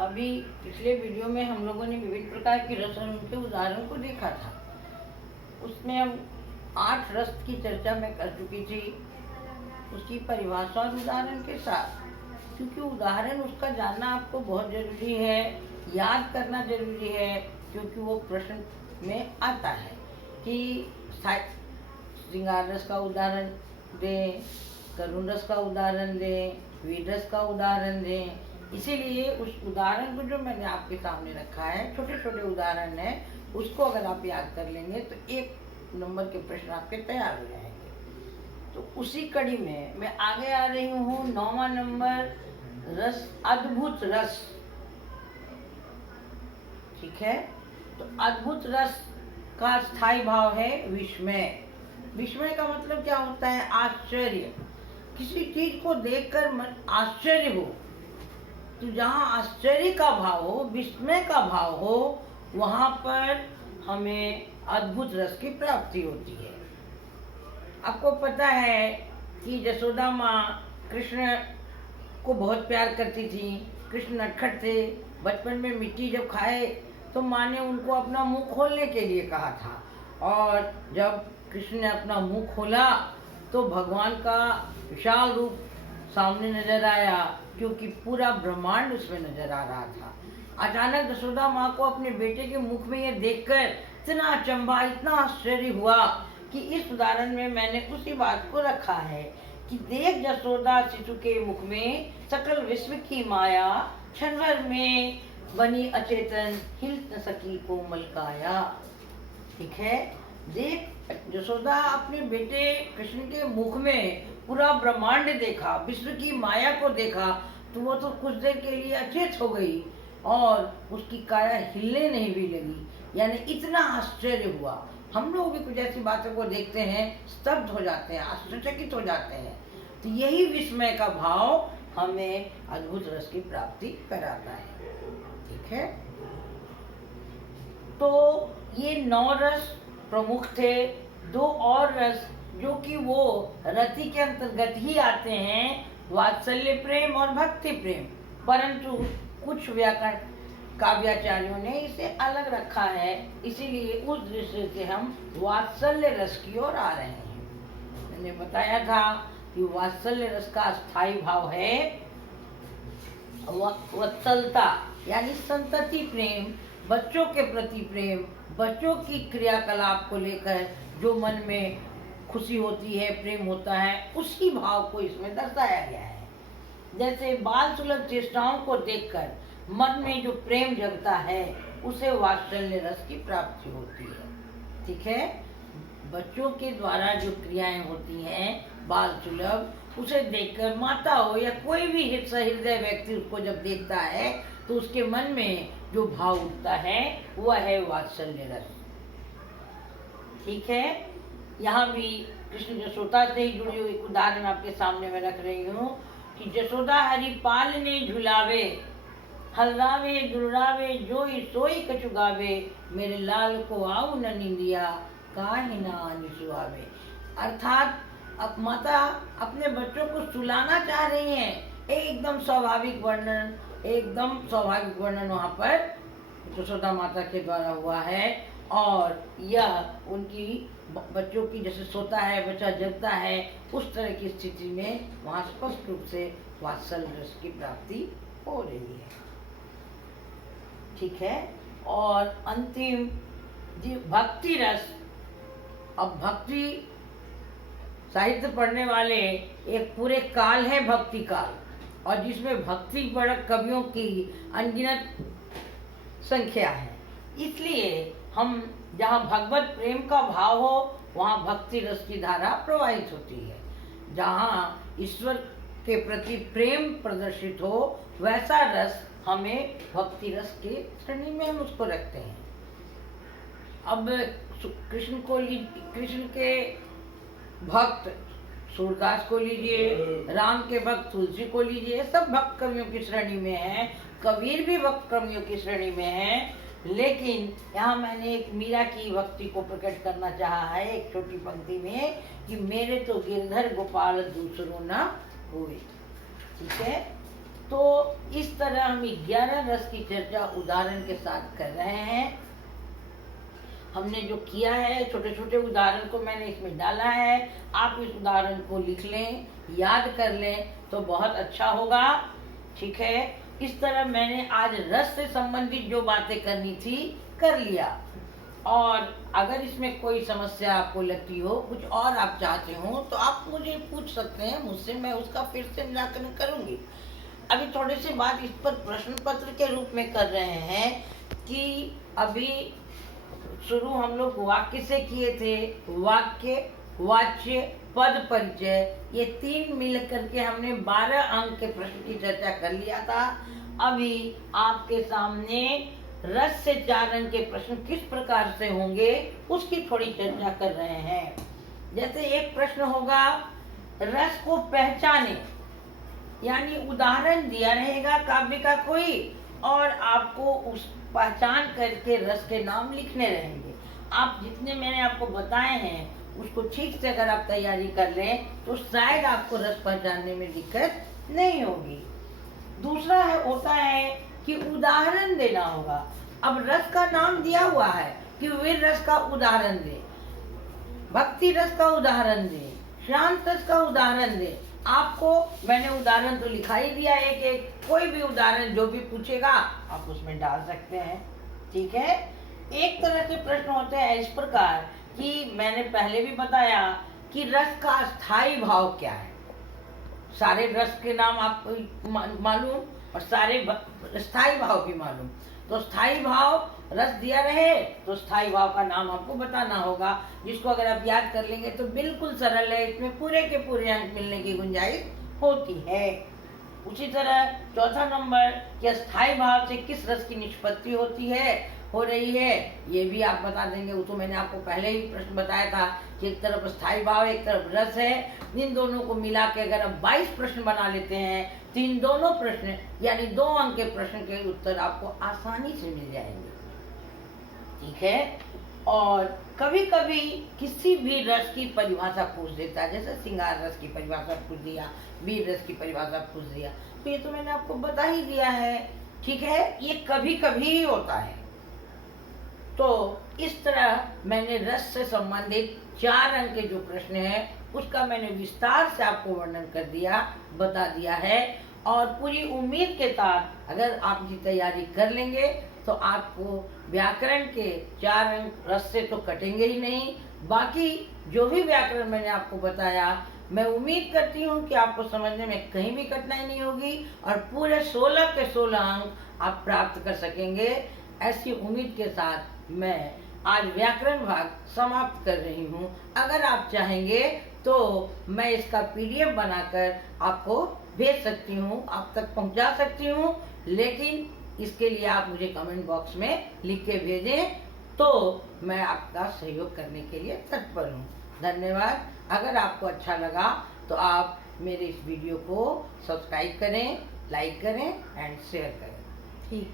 अभी पिछले वीडियो में हम लोगों ने विभिन्न प्रकार की रस और उनके उदाहरण को देखा था। उसमें हम 8 रस की चर्चा मैं कर चुकी थी, उसकी परिभाषा और उदाहरण के साथ, क्योंकि उदाहरण उसका जानना आपको बहुत जरूरी है, याद करना जरूरी है, क्योंकि वो प्रश्न में आता है कि श्रृंगार रस का उदाहरण दें, करुण रस का उदाहरण दें, वीर रस का उदाहरण दें। इसीलिए उस उदाहरण को जो मैंने आपके सामने रखा है, छोटे छोटे उदाहरण है, उसको अगर आप याद कर लेंगे तो 1 नंबर के प्रश्न आपके तैयार हो जाएंगे। तो उसी कड़ी में मैं आगे आ रही हूँ। 9वां नंबर रस, अद्भुत रस। ठीक है, तो अद्भुत रस का स्थायी भाव है विस्मय। विस्मय का मतलब क्या होता है? आश्चर्य। किसी चीज को देखकर मन आश्चर्य हो, तो जहाँ आश्चर्य का भाव हो, विस्मय का भाव हो, वहां पर हमें अद्भुत रस की प्राप्ति होती है। आपको पता है कि यशोदा माँ कृष्ण को बहुत प्यार करती थी। कृष्ण नटखट थे। बचपन में मिट्टी जब खाए तो माँ ने उनको अपना मुंह खोलने के लिए कहा था, और जब कृष्ण ने अपना मुंह खोला तो भगवान का विशाल रूप सामने नजर आया, क्योंकि पूरा ब्रह्मांड उसमें नजर आ रहा था। अचानक यशोदा माँ को अपने बेटे के मुख में ये देखकर इतना अचंभा, इतना आश्चर्य हुआ कि इस उदाहरण में मैंने उसी बात को रखा है कि देख यशोदा शिशु के मुख में सकल विश्व की माया, क्षण भर में बनी अचेतन, हिल न सकी कोमल काया। ठीक है, देख यशोदा अपने बेटे कृष्ण के मुख में पूरा ब्रह्मांड देखा, विश्व की माया को देखा, तो वो तो कुछ देर के लिए अचेत हो गई और उसकी काया हिलने नहीं भी लगी। यानी इतना आश्चर्य हुआ। हम लोग भी कुछ ऐसी बातों को देखते हैं, स्तब्ध हो जाते हैं, आश्चर्यचकित हो जाते हैं। तो यही विस्मय का भाव हमें अद्भुत रस की प्राप्ति कराता है। ठीक है, तो ये 9 रस प्रमुख थे। 2 और रस जो कि वो रति के अंतर्गत ही आते हैं, वात्सल्य प्रेम और भक्ति प्रेम, परंतु कुछ व्याकरण काव्याचार्यों ने इसे अलग रखा है, इसीलिए उस दृष्टि से हम वात्सल्य रस की ओर आ रहे हैं। मैंने बताया था कि वात्सल्य रस का स्थायी भाव है वत्सलता, यानी संतति प्रेम, बच्चों के प्रति प्रेम, बच्चों की क्रियाकलाप को लेकर जो मन में खुशी होती है, प्रेम होता है, उसी भाव को इसमें दर्शाया गया है। जैसे बाल सुलभ चेष्टाओं को देखकर मन में जो प्रेम जगता है, उसे वात्सल्य रस की प्राप्ति होती है। ठीक है, बच्चों के द्वारा जो क्रियाएं होती हैं बाल सुलभ, उसे देखकर माता हो या कोई भी हृदय व्यक्ति उसको जब देखता है तो उसके मन में जो भाव उठता है वह है वात्सल्य रस। ठीक है, यहाँ भी कृष्ण यशोदा से ही जुड़ी हुई उदाहरण आपके सामने मैं रख रही हूँ कि यशोदा हरि पाल ने झुलावे, हलरावे दुलरावे, जोई सोई कछु गावे, मेरे लाल को आऊ न निंदिया, काहे ना निसुआवे। अर्थात अब माता अपने बच्चों को सुलाना चाह रही हैं। एकदम स्वाभाविक वर्णन वहाँ पर यशोदा माता के द्वारा हुआ है, और यह उनकी बच्चों की जैसे सोता है बच्चा जगता है, उस तरह की स्थिति में वहाँ स्पष्ट रूप से वात्सल्य रस की प्राप्ति हो रही है। ठीक है, और अंतिम जी भक्ति रस। अब भक्ति साहित्य पढ़ने वाले एक पूरे काल है भक्ति काल, और जिसमें भक्ति परक कवियों की अनगिनत संख्या है। इसलिए हम जहाँ भगवत प्रेम का भाव हो वहाँ भक्ति रस की धारा प्रवाहित होती है। जहाँ ईश्वर के प्रति प्रेम प्रदर्शित हो वैसा रस हमें भक्ति रस के श्रेणी में हम उसको रखते हैं। अब कृष्ण के भक्त सूरदास को लीजिए, राम के भक्त तुलसी को लीजिए, सब भक्त कवियों की श्रेणी में हैं। कबीर भी भक्त कवियों की श्रेणी में हैं। लेकिन यहाँ मैंने एक मीरा की भक्ति को प्रकट करना चाहा है एक छोटी पंक्ति में कि मेरे तो गिरधर गोपाल दूसरों न हुए। ठीक है, तो इस तरह हम 11 रस की चर्चा उदाहरण के साथ कर रहे हैं। हमने जो किया है, छोटे छोटे उदाहरण को मैंने इसमें डाला है। आप इस उदाहरण को लिख लें, याद कर लें तो बहुत अच्छा होगा। ठीक है, इस तरह मैंने आज रस से संबंधित जो बातें करनी थी कर लिया। और अगर इसमें कोई समस्या आपको लगती हो, कुछ और आप चाहते हो, तो आप मुझे पूछ सकते हैं मुझसे, मैं उसका फिर से निराकरण करूंगी। अभी थोड़ी सी बात इस पर प्रश्न पत्र के रूप में कर रहे हैं कि अभी शुरू हम लोग वाक्य से किए थे। वाक्य, वाच्य, पद परिचय, ये 3 मिल करके हमने 12 अंक के प्रश्न की चर्चा कर लिया था। अभी आपके सामने रस से 4 अंक के प्रश्न किस प्रकार से होंगे उसकी थोड़ी चर्चा कर रहे हैं। जैसे एक प्रश्न होगा, रस को पहचाने, यानी उदाहरण दिया रहेगा काव्य का कोई, और आपको उस पहचान करके रस के नाम लिखने रहेंगे। आप जितने मैंने आपको बताए हैं उसको ठीक से अगर आप तैयारी कर लें तो शायद आपको रस पहचानने में दिक्कत नहीं होगी। दूसरा होता है कि उदाहरण देना होगा। अब रस का नाम दिया हुआ है कि वीर रस का उदाहरण दे, भक्ति रस का उदाहरण दे, शांत रस का उदाहरण दे। आपको मैंने उदाहरण तो लिखा ही दिया है, एक कोई भी उदाहरण जो भी पूछेगा आप उसमें डाल सकते हैं। ठीक है, एक तरह के प्रश्न होते हैं इस प्रकार कि मैंने पहले भी बताया कि रस का स्थायी भाव क्या है। सारे रस के नाम आपको मालूम और सारे स्थायी भाव भी मालूम। तो स्थायी भाव रस दिया रहे तो स्थायी भाव का नाम आपको बताना होगा, जिसको अगर आप याद कर लेंगे तो बिल्कुल सरल है, इसमें पूरे के पूरे अंक मिलने की गुंजाइश होती है। उसी तरह चौथा नंबर कि स्थायी भाव से किस रस की निष्पत्ति होती है, हो रही है, ये भी आप बता देंगे। वो तो मैंने आपको पहले ही प्रश्न बताया था कि एक तरफ स्थायी भाव, एक तरफ रस है। इन दोनों को मिला के अगर आप 22 प्रश्न बना लेते हैं तो इन दोनों प्रश्न यानी 2 अंक के प्रश्न के उत्तर आपको आसानी से मिल जाएंगे। ठीक है, और कभी कभी किसी भी रस की परिभाषा पूछ देता है, जैसे श्रृंगार रस की परिभाषा पूछ दिया, वीर रस की परिभाषा पूछ दिया, तो ये तो मैंने आपको बता ही दिया है। ठीक है, ये कभी कभी ही होता है। तो इस तरह मैंने रस से संबंधित 4 अंक के जो प्रश्न हैं उसका मैंने विस्तार से आपको वर्णन कर दिया, बता दिया है। और पूरी उम्मीद के साथ अगर आप इसकी तैयारी कर लेंगे तो आपको व्याकरण के 4 अंक रस से तो कटेंगे ही नहीं। बाकी जो भी व्याकरण मैंने आपको बताया, मैं उम्मीद करती हूँ कि आपको समझने में कहीं भी कठिनाई नहीं होगी और पूरे 16 के 16 अंक आप प्राप्त कर सकेंगे। ऐसी उम्मीद के साथ मैं आज व्याकरण भाग समाप्त कर रही हूँ। अगर आप चाहेंगे तो मैं इसका PDF बनाकर आपको भेज सकती हूँ, आप तक पहुँचा सकती हूँ, लेकिन इसके लिए आप मुझे कमेंट बॉक्स में लिख के भेजें तो मैं आपका सहयोग करने के लिए तत्पर हूँ। धन्यवाद। अगर आपको अच्छा लगा तो आप मेरे इस वीडियो को सब्सक्राइब करें, लाइक करें एंड शेयर करें। ठीक।